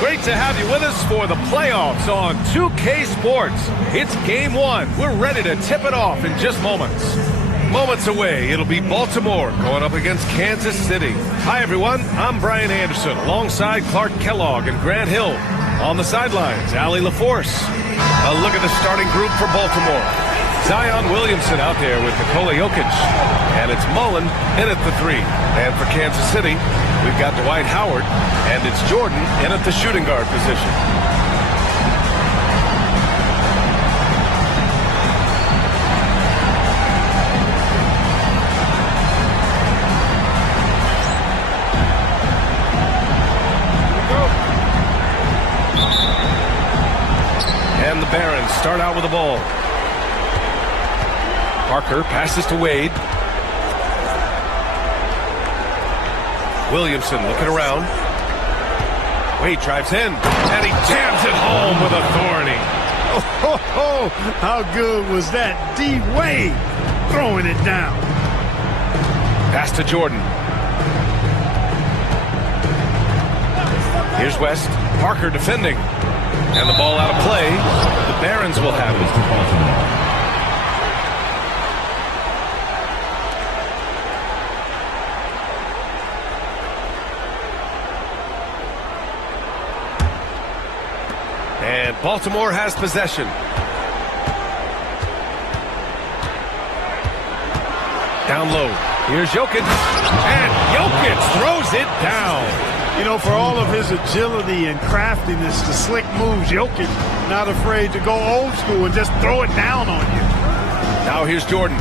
Great to have you with us for the playoffs on 2K Sports. It's game one. We're ready to tip it off in just moments. Moments away, it'll be Baltimore going up against Kansas City. Hi, everyone. I'm Brian Anderson alongside Clark Kellogg and Grant Hill. On the sidelines, Allie LaForce. A look at the starting group for Baltimore. Zion Williamson out there with Nikola Jokic. And it's Mullen in at the 3. And for Kansas City, we've got Dwight Howard. And it's Jordan in at the shooting guard position. And the Barons start out with the ball. Parker passes to Wade. Williamson looking around. Wade drives in, and he jams it home with authority. Oh, how good was that? D. Wade throwing it down. Pass to Jordan. Here's West. Parker defending. And the ball out of play. The Barons will have it. And Baltimore has possession. Down low. Here's Jokic. And Jokic throws it down. You know, for all of his agility and craftiness, the slick moves, Jokic not afraid to go old school and just throw it down on you. Now here's Jordan.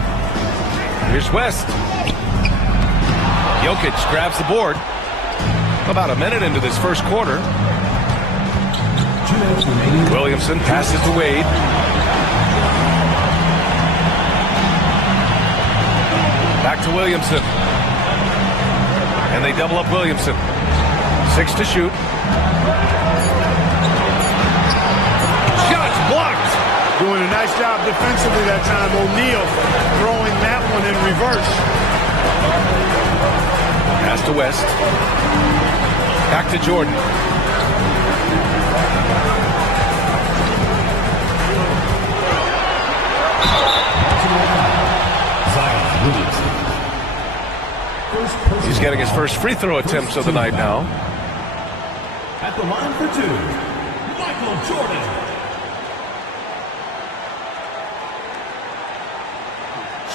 Here's West. Jokic grabs the board. About a minute into this first quarter. Williamson passes to Wade. Back to Williamson. And they double up Williamson. 6 to shoot. Shots blocked. Doing a nice job defensively that time. O'Neal throwing that one in reverse. Pass to West. Back to Jordan. He's getting his first free throw attempts of the night now. At the line for 2, Michael Jordan.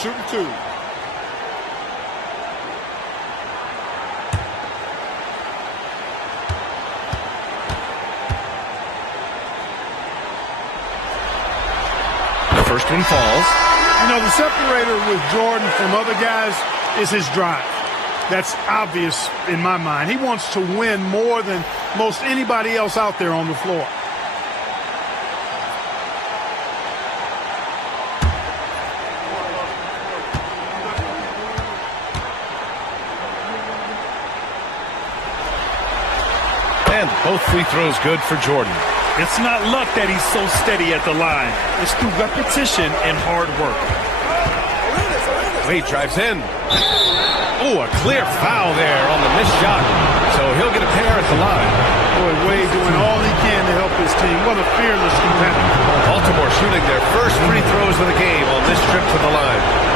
Shooting 2. The first one falls. You know, the separator with Jordan from other guys is his drive. That's obvious in my mind. He wants to win more than most anybody else out there on the floor. And both free throws good for Jordan. It's not luck that he's so steady at the line. It's through repetition and hard work. Wade drives in. Oh, a clear foul there on the missed shot. So he'll get a pair at the line. Boy, Wade doing all he can to help his team. What a fearless competitor. Baltimore shooting their first free throws of the game on this trip to the line.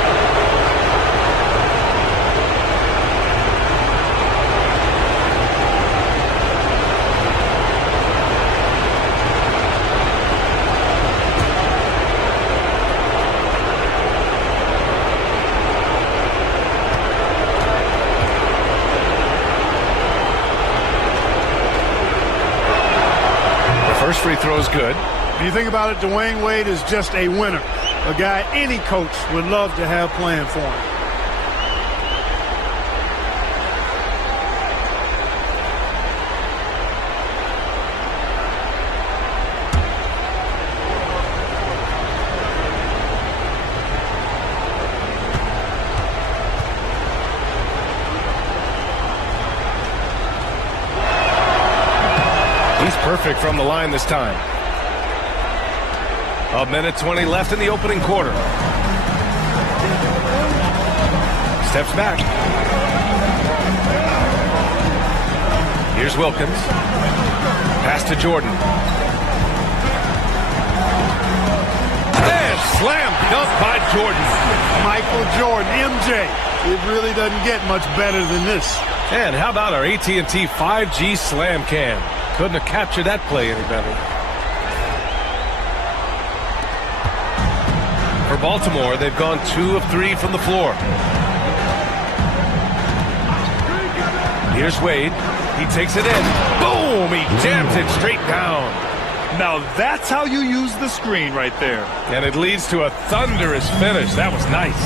First free throw is good. When you think about it, Dwayne Wade is just a winner. A guy any coach would love to have playing for him. He's perfect from the line this time. A minute 20 left in the opening quarter. Steps back. Here's Wilkins. Pass to Jordan. And slam dunk by Jordan. Michael Jordan, MJ. It really doesn't get much better than this. And how about our AT&T 5G slam cam? Couldn't have captured that play any better. For Baltimore, they've gone 2 of 3 from the floor. Here's Wade. He takes it in. Boom! He jams it straight down. Now that's how you use the screen right there. And it leads to a thunderous finish. That was nice.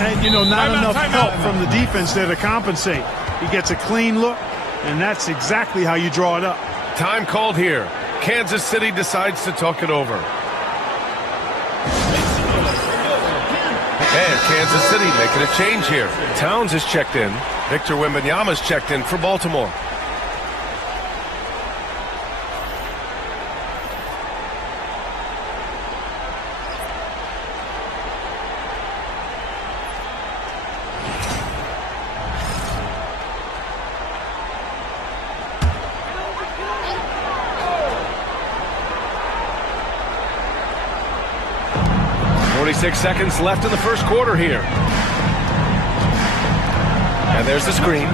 And, not enough help from the defense there to compensate. He gets a clean look, and that's exactly how you draw it up. Time called here. Kansas City decides to talk it over. And Kansas City making a change here. Towns is checked in. Victor Wembanyama's checked in for Baltimore. Seconds left in the first quarter here. And there's the screen.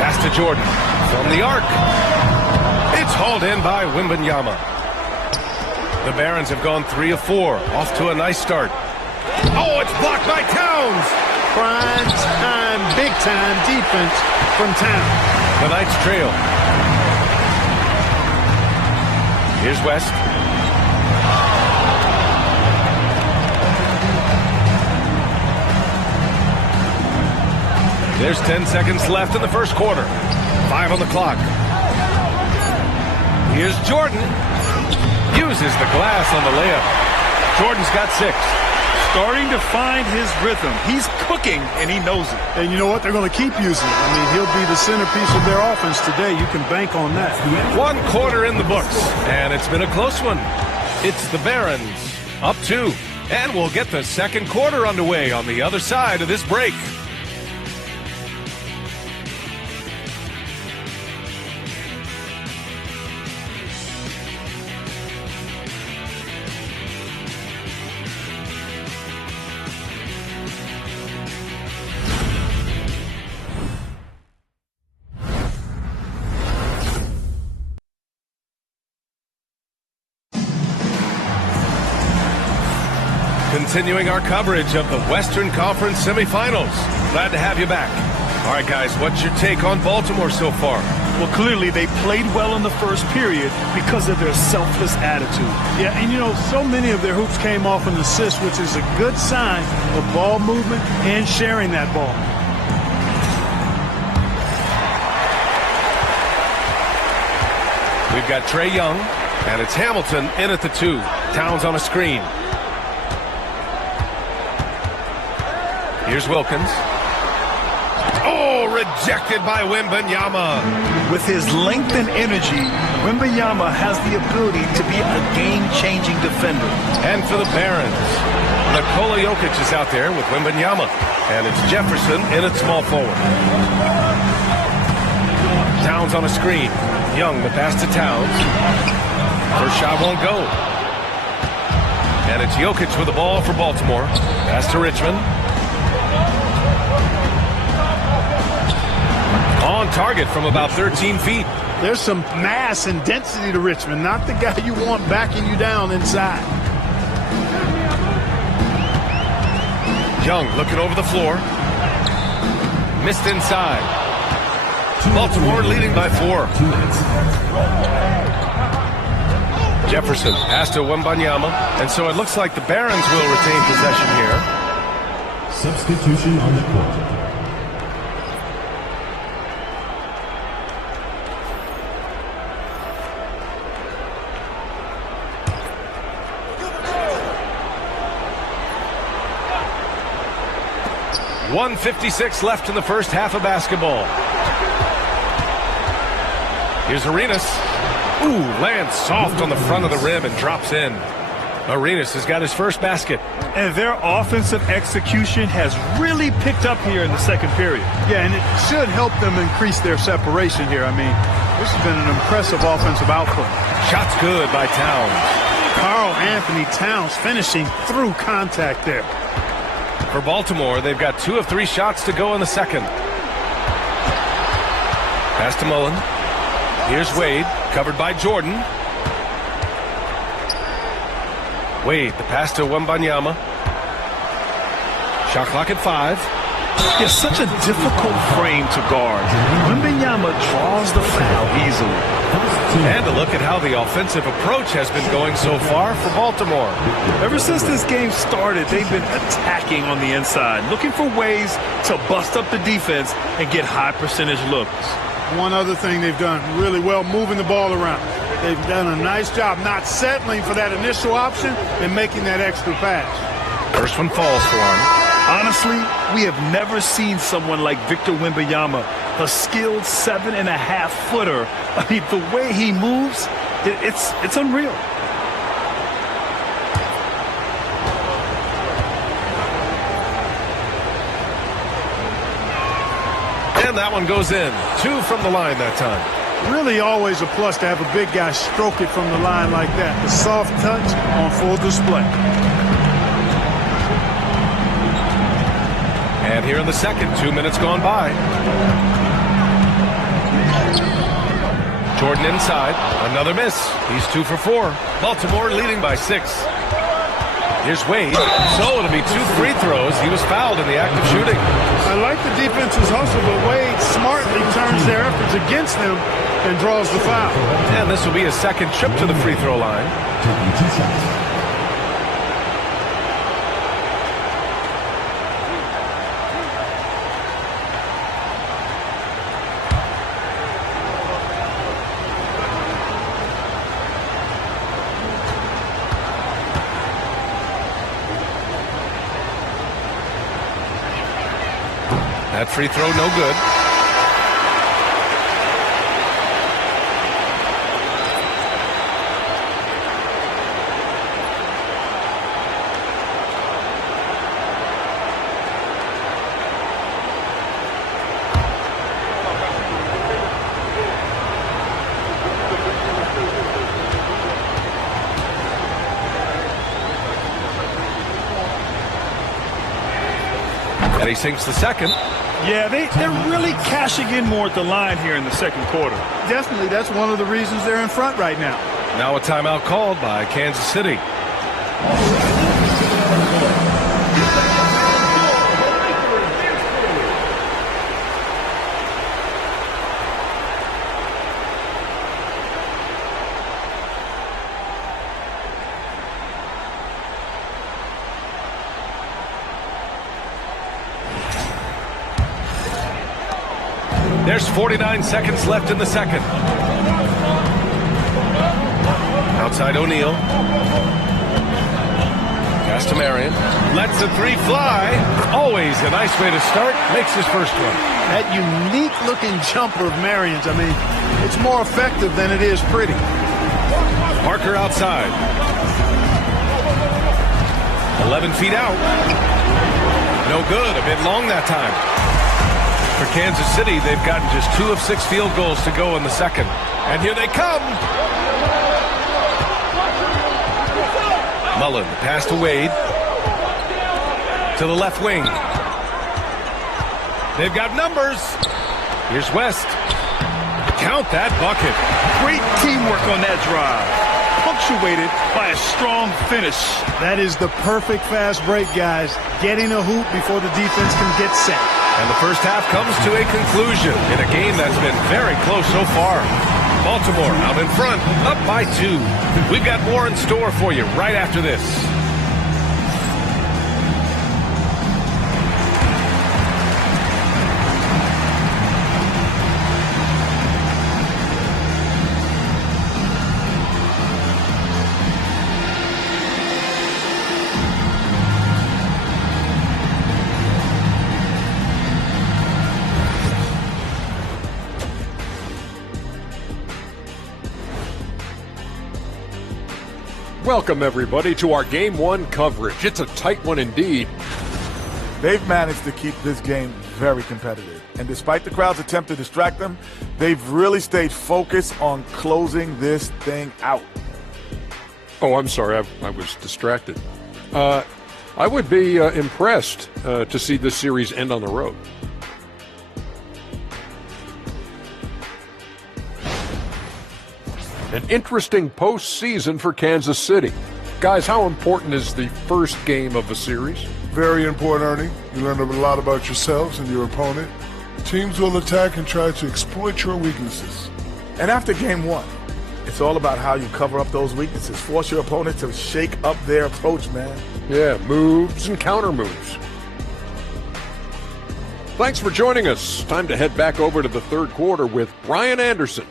Pass to Jordan from the arc. It's hauled in by Wembanyama. The Barons have gone 3 of 4. Off to a nice start. Oh, it's blocked by Towns. Prime time, big time defense from Towns. The Knights trail. Here's West. There's 10 seconds left in the first quarter. 5 on the clock. Here's Jordan. Uses the glass on the layup. Jordan's got 6. Starting to find his rhythm. He's cooking, and he knows it. And you know what? They're going to keep using it. I mean, he'll be the centerpiece of their offense today. You can bank on that. 1 quarter in the books, and it's been a close one. It's the Barons up 2. And we'll get the second quarter underway on the other side of this break. Continuing our coverage of the Western Conference semifinals. Glad to have you back. All right, guys, what's your take on Baltimore so far? Well, clearly they played well in the first period because of their selfless attitude. Yeah, and so many of their hoops came off an assist, which is a good sign of ball movement and sharing that ball. We've got Trae Young, and it's Hamilton in at the 2. Towns on a screen. Here's Wilkins. Oh, rejected by Wembanyama. With his length and energy, Wembanyama has the ability to be a game-changing defender. And for the Barons, Nikola Jokic is out there with Wembanyama. And it's Jefferson in at small forward. Towns on a screen. Young, the pass to Towns. First shot won't go. And it's Jokic with the ball for Baltimore. Pass to Richmond. On target from about 13 feet. There's some mass and density to Richmond, not the guy you want backing you down inside. Young looking over the floor. Missed inside. Baltimore leading by 4. Jefferson pass to Wembanyama, and so it looks like the Barons will retain possession here. Substitution on the court. .156 left in the first half of basketball. Here's Arenas. Ooh, lands soft on the front of the rim and drops in. Arenas has got his first basket. And their offensive execution has really picked up here in the second period. Yeah, and it should help them increase their separation here. I mean, this has been an impressive offensive output. Shot's good by Towns. Karl Anthony Towns finishing through contact there. For Baltimore, they've got 2 of 3 shots to go in the second. Pass to Mullen. Here's Wade, covered by Jordan. Wade, the pass to Wembanyama. Shot clock at 5. It's such a difficult frame to guard. Wembanyama draws the foul easily. And a look at how the offensive approach has been going so far for Baltimore. Ever since this game started, they've been attacking on the inside, looking for ways to bust up the defense and get high percentage looks. One other thing they've done really well, moving the ball around. They've done a nice job not settling for that initial option and making that extra pass. First one falls for him. Honestly, we have never seen someone like Victor Wembanyama, a skilled 7.5-footer. I mean, the way he moves, it's unreal. And that one goes in. 2 from the line that time. Really always a plus to have a big guy stroke it from the line like that. The soft touch on full display. And here in the second, 2 minutes gone by. Jordan inside. Another miss. He's 2 for 4. Baltimore leading by 6. Here's Wade. So it'll be 2 free throws. He was fouled in the act of shooting. I like the defense's hustle, but Wade smartly turns their efforts against them and draws the foul. And this will be his second trip to the free throw line. That free throw no good. And he sinks the second. Yeah, they're really cashing in more at the line here in the second quarter. Definitely, that's one of the reasons they're in front right now. Now a timeout called by Kansas City. There's 49 seconds left in the second. Outside O'Neal. Pass to Marion. Lets the 3 fly. Always a nice way to start. Makes his first one. That unique-looking jumper of Marion's, I mean, it's more effective than it is pretty. Parker outside. 11 feet out. No good. A bit long that time. For Kansas City, they've gotten just 2 of 6 field goals to go in the second. And here they come. Mullen, the pass to Wade. To the left wing. They've got numbers. Here's West. Count that bucket. Great teamwork on that drive, punctuated by a strong finish. That is the perfect fast break, guys. Getting a hoop before the defense can get set. And the first half comes to a conclusion in a game that's been very close so far. Baltimore out in front, up by 2. We've got more in store for you right after this. Welcome, everybody, to our Game 1 coverage. It's a tight one indeed. They've managed to keep this game very competitive. And despite the crowd's attempt to distract them, they've really stayed focused on closing this thing out. Oh, I'm sorry. I was distracted. I would be impressed to see this series end on the road. An interesting postseason for Kansas City. Guys, how important is the first game of the series? Very important, Ernie. You learn a lot about yourselves and your opponent. Teams will attack and try to exploit your weaknesses. And after game 1, it's all about how you cover up those weaknesses. Force your opponent to shake up their approach, man. Yeah, moves and counter moves. Thanks for joining us. Time to head back over to the third quarter with Brian Anderson.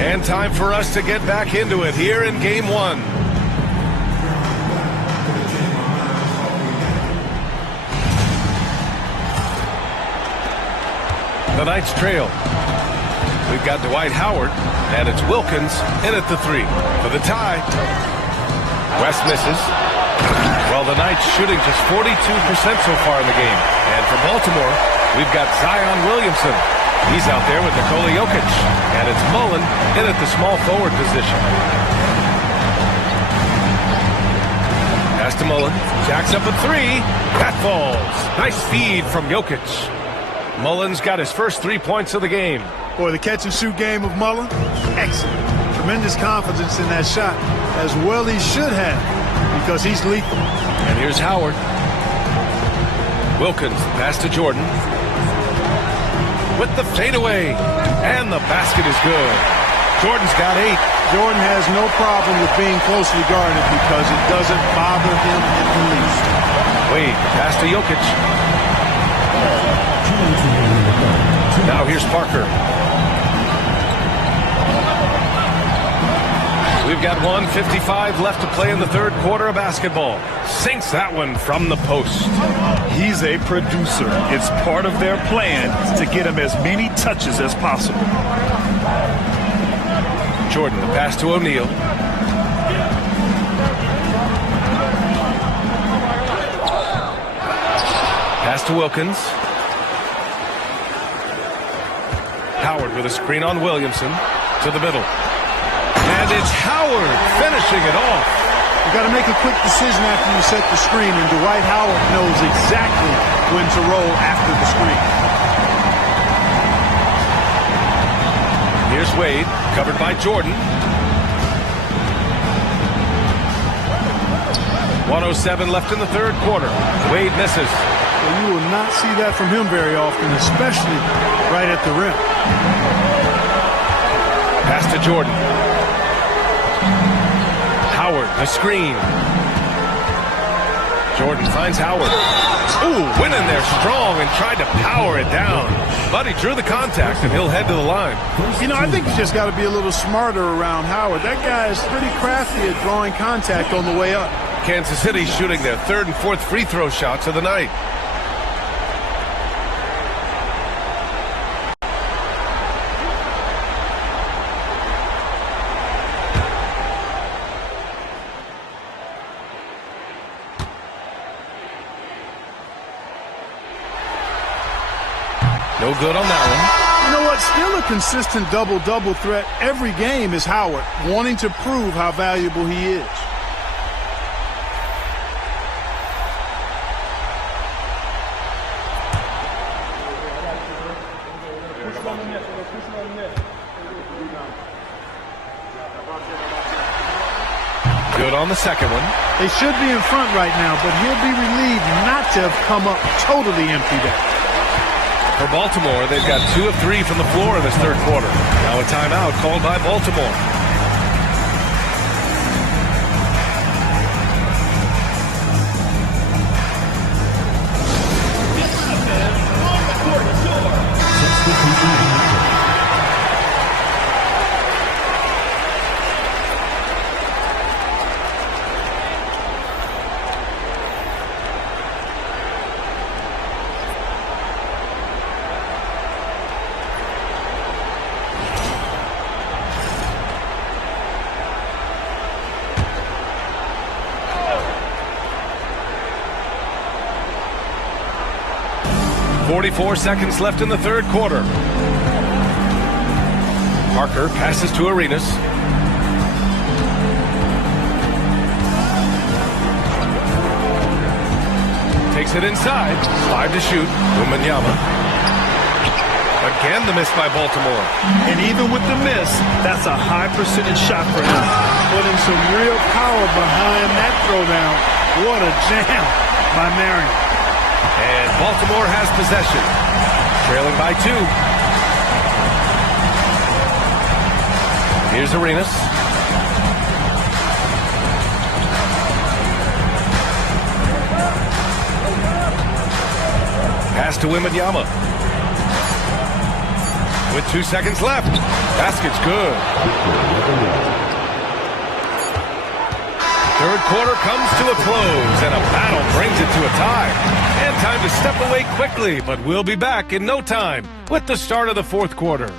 And time for us to get back into it here in Game 1. The Knights trail. We've got Dwight Howard, and it's Wilkins in at the 3 for the tie. West misses. Well, the Knights shooting just 42% so far in the game. And for Baltimore, we've got Zion Williamson. He's out there with Nikola Jokic, and it's Mullen in at the small forward position. Pass to Mullen, jacks up a 3, that falls. Nice feed from Jokic. Mullen's got his first 3 points of the game. Boy, the catch-and-shoot game of Mullen, excellent. Tremendous confidence in that shot, as well he should have, because he's lethal. And here's Howard. Wilkins, pass to Jordan. With the fadeaway, and the basket is good. Jordan's got 8. Jordan has no problem with being closely guarded because it doesn't bother him in the least. Wade, pass to Jokic. Now here's Parker. We've got 1:55 left to play in the third quarter of basketball. Sinks that one from the post. He's a producer. It's part of their plan to get him as many touches as possible. Jordan, the pass to O'Neal. Pass to Wilkins. Howard with a screen on Williamson to the middle. And it's Howard finishing it off. You got to make a quick decision after you set the screen, and Dwight Howard knows exactly when to roll after the screen. Here's Wade, covered by Jordan. 1:07 left in the third quarter. Wade misses. Well, you will not see that from him very often, especially right at the rim. Pass to Jordan. Howard, the screen. Jordan finds Howard. Ooh, went in there strong and tried to power it down. But he drew the contact, and he'll head to the line. You know, I think you just got to be a little smarter around Howard. That guy is pretty crafty at drawing contact on the way up. Kansas City shooting their third and fourth free throw shots of the night. No good on that one. You know what? Still a consistent double-double threat every game is Howard, wanting to prove how valuable he is. Good on the second one. They should be in front right now, but he'll be relieved not to have come up totally empty there. For Baltimore, they've got 2 of 3 from the floor in this third quarter. Now a timeout called by Baltimore. 44 seconds left in the third quarter. Parker passes to Arenas. Takes it inside. 5 to shoot. Wembanyama. Again, the miss by Baltimore. And even with the miss, that's a high percentage shot for him. Putting some real power behind that throwdown. What a jam by Marion. And Baltimore has possession. Trailing by 2. Here's Arenas. Pass to Wembanyama. With 2 seconds left. Basket's good. Third quarter comes to a close, and a battle brings it to a tie. And time to step away quickly, but we'll be back in no time with the start of the fourth quarter.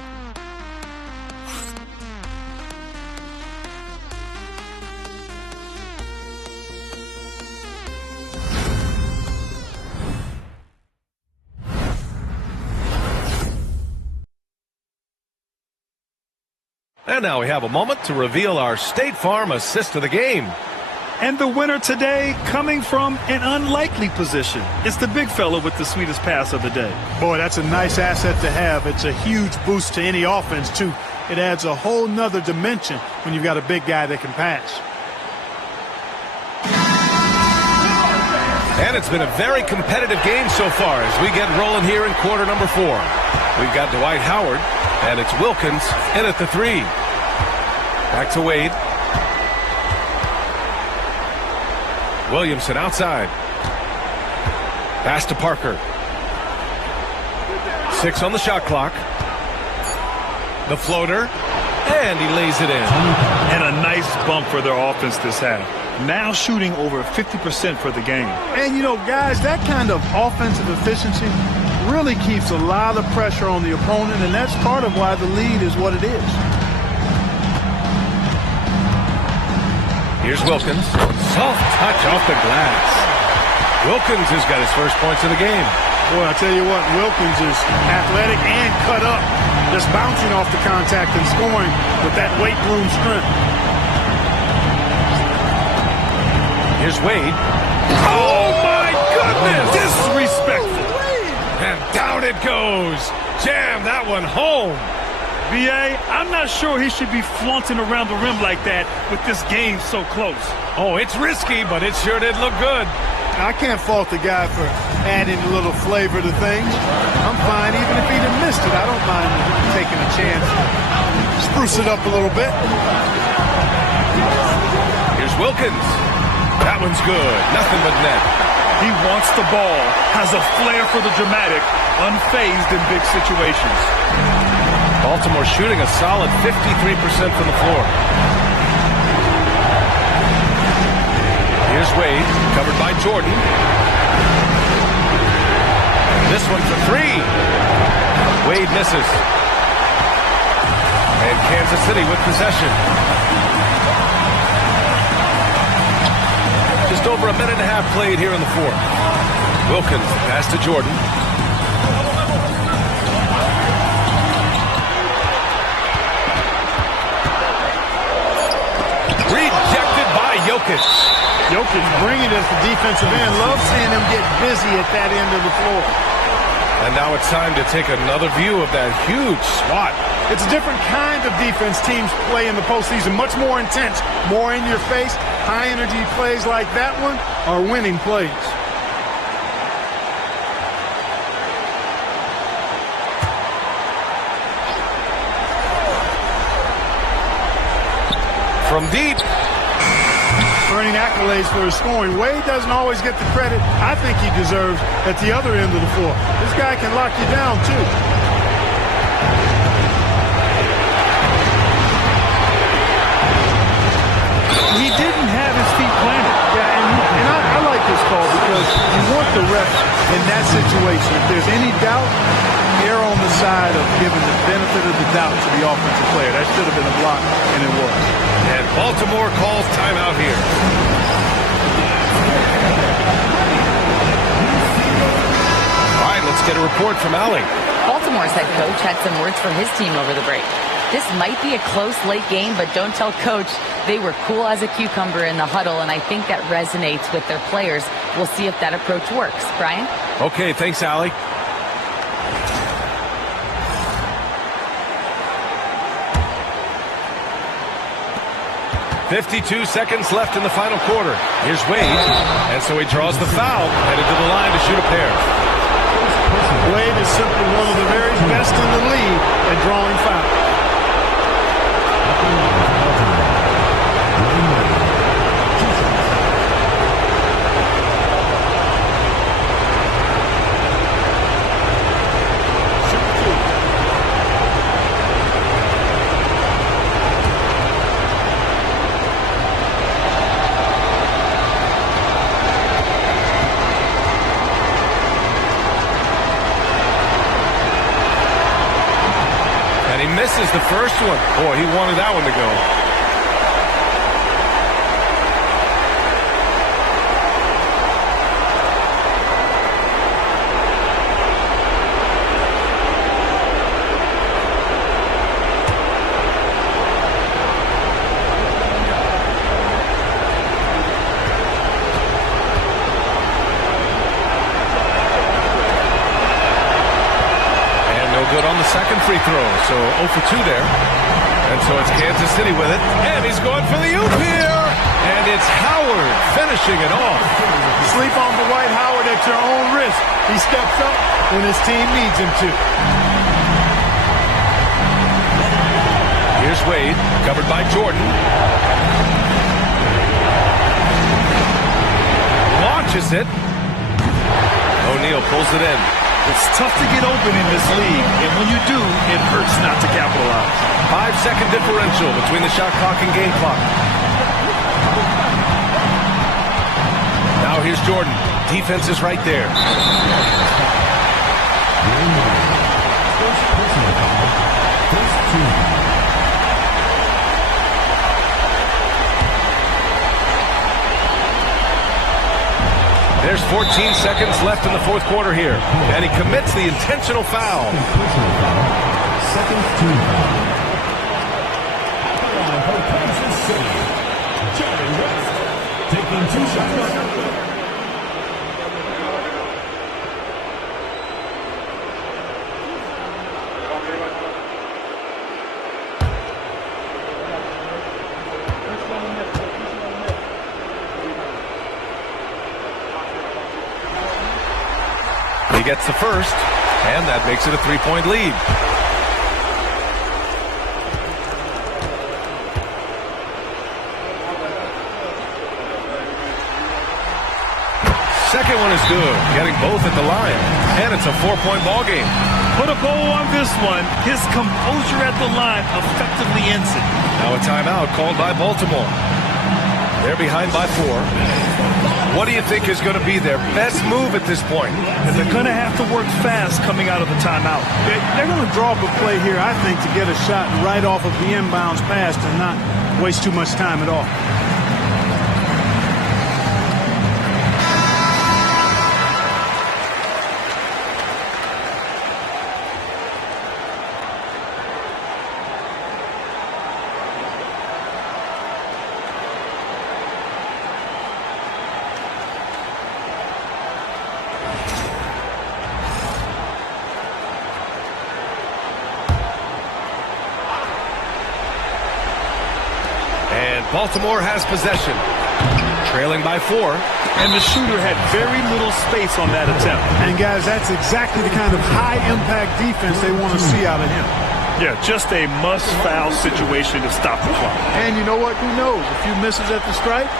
And now we have a moment to reveal our State Farm assist of the game. And the winner today coming from an unlikely position. It's the big fella with the sweetest pass of the day. Boy, that's a nice asset to have. It's a huge boost to any offense, too. It adds a whole nother dimension when you've got a big guy that can pass. And it's been a very competitive game so far as we get rolling here in quarter number 4. We've got Dwight Howard, and it's Wilkins in at the 3. Back to Wade. Williamson outside. Pass to Parker. 6 on the shot clock. The floater, and he lays it in. And a nice bump for their offense this half. Now shooting over 50% for the game. And, you know, guys, that kind of offensive efficiency really keeps a lot of pressure on the opponent, and that's part of why the lead is what it is. Here's Wilkins. Soft touch off the glass. Wilkins has got his first points of the game. Boy, I tell you what, Wilkins is athletic and cut up. Just bouncing off the contact and scoring with that weight room strength. Here's Wade. Oh, my goodness! Disrespectful. And down it goes. Jam that one home. BA, I'm not sure he should be flaunting around the rim like that with this game so close. Oh, it's risky, but it sure did look good. I can't fault the guy for adding a little flavor to things. I'm fine even if he'd have missed it. I don't mind taking a chance to spruce it up a little bit. Here's Wilkins. That one's good. Nothing but net. He wants the ball, has a flair for the dramatic, unfazed in big situations. Baltimore shooting a solid 53% from the floor. Here's Wade, covered by Jordan. This one for 3. Wade misses. And Kansas City with possession. Just over a minute and a half played here in the fourth. Wilkins pass to Jordan. Rejected by Jokic. Jokic bringing it to the defensive end. Love seeing him get busy at that end of the floor. And now it's time to take another view of that huge swat. It's a different kind of defense teams play in the postseason. Much more intense, more in your face. High energy plays like that one are winning plays. From deep. Earning accolades for his scoring. Wade doesn't always get the credit I think he deserves at the other end of the floor. This guy can lock you down, too. He didn't have his feet planted. Yeah, and I like this call because you want the refs in that situation. If there's any doubt, err on the side of giving the benefit of the doubt to the offensive player. That should have been a block, and it was. And Baltimore calls timeout here. Finally, let's get a report from Allie. Baltimore's head coach had some words for his team over the break. This might be a close late game, but don't tell coach. They were cool as a cucumber in the huddle, and I think that resonates with their players. We'll see if that approach works. Brian? Okay, thanks, Allie. "52 seconds left in the final quarter. Here's Wade, and so he draws the foul, headed to the line to shoot a pair. Wade is simply one of the very best in the league at drawing fouls. Misses the first one. Boy, he wanted that one to go. Good on the second free throw, so 0 for 2 there. And so it's Kansas City with it. And he's going for the oop here. And it's Howard finishing it off. Sleep on Dwight Howard at your own risk. He steps up when his team needs him to. Here's Wade, covered by Jordan. Launches it. O'Neal pulls it in. It's tough to get open in this league, and when you do, it hurts not to capitalize. 5-second differential between the shot clock and game clock. Now here's Jordan. Defense is right there. There's 14 seconds left in the fourth quarter here. And he commits the intentional foul. Second team foul. For Kansas City, Jerry West taking 2 shots. He gets the first, and that makes it a 3-point lead. Second one is good, getting both at the line, and it's a 4-point ball game. Put a bow on this one. His composure at the line effectively ends it. Now a timeout called by Baltimore. They're behind by 4. What do you think is going to be their best move at this point? And they're going to have to work fast coming out of the timeout. They're going to draw up a play here, I think, to get a shot right off of the inbounds pass and not waste too much time at all. Baltimore has possession, trailing by 4. And the shooter had very little space on that attempt. And guys, that's exactly the kind of high-impact defense they want to see out of him. Yeah, just a must-foul situation to stop the clock. And you know what? Who knows? A few misses at the stripe,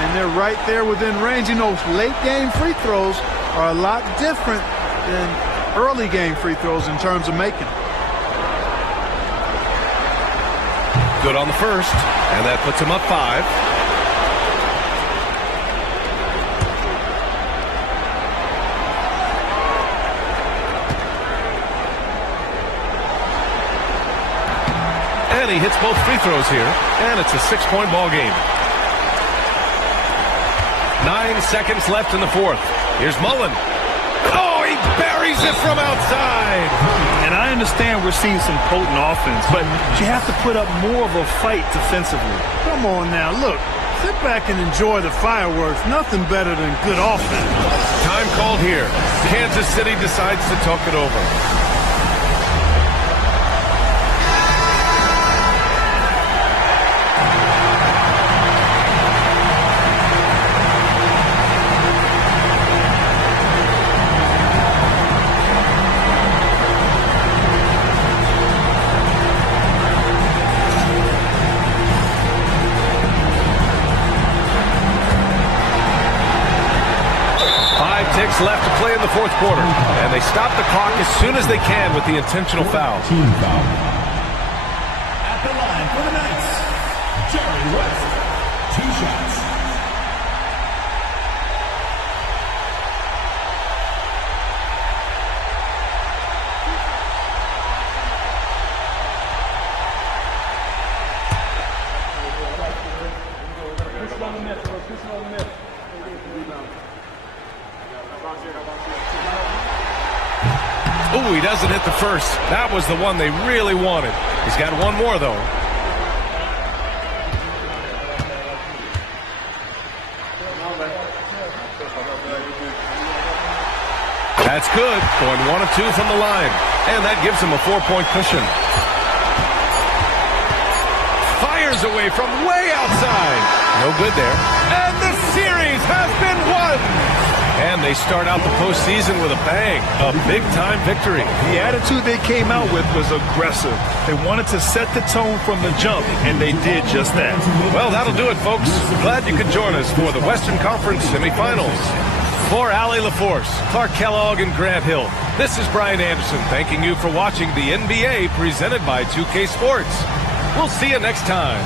and they're right there within range. You know, late-game free throws are a lot different than early-game free throws in terms of making. Good on the first, and that puts him up 5. And he hits both free throws here, and it's a 6-point ball game. 9 seconds left in the fourth. Here's Mullen. Oh, he he buries it from outside. And I understand we're seeing some potent offense, but you have to put up more of a fight defensively. Come on now, look. Sit back and enjoy the fireworks. Nothing better than good offense. Time called here. Kansas City decides to talk it over. Ticks left to play in the fourth quarter, and they stop the clock as soon as they can with the intentional foul. Team foul. At the line for the Knights, Jerry West. 2 shots. Ooh, he doesn't hit the first. That was the one they really wanted. He's got one more, though. That's good. Going 1 of 2 from the line. And that gives him a 4-point cushion. Fires away from way outside. No good there. And the series has been won. And they start out the postseason with a bang. A big-time victory. The attitude they came out with was aggressive. They wanted to set the tone from the jump, and they did just that. Well, that'll do it, folks. Glad you could join us for the Western Conference semifinals. For Allie LaForce, Clark Kellogg, and Grant Hill, this is Brian Anderson thanking you for watching the NBA presented by 2K Sports. We'll see you next time.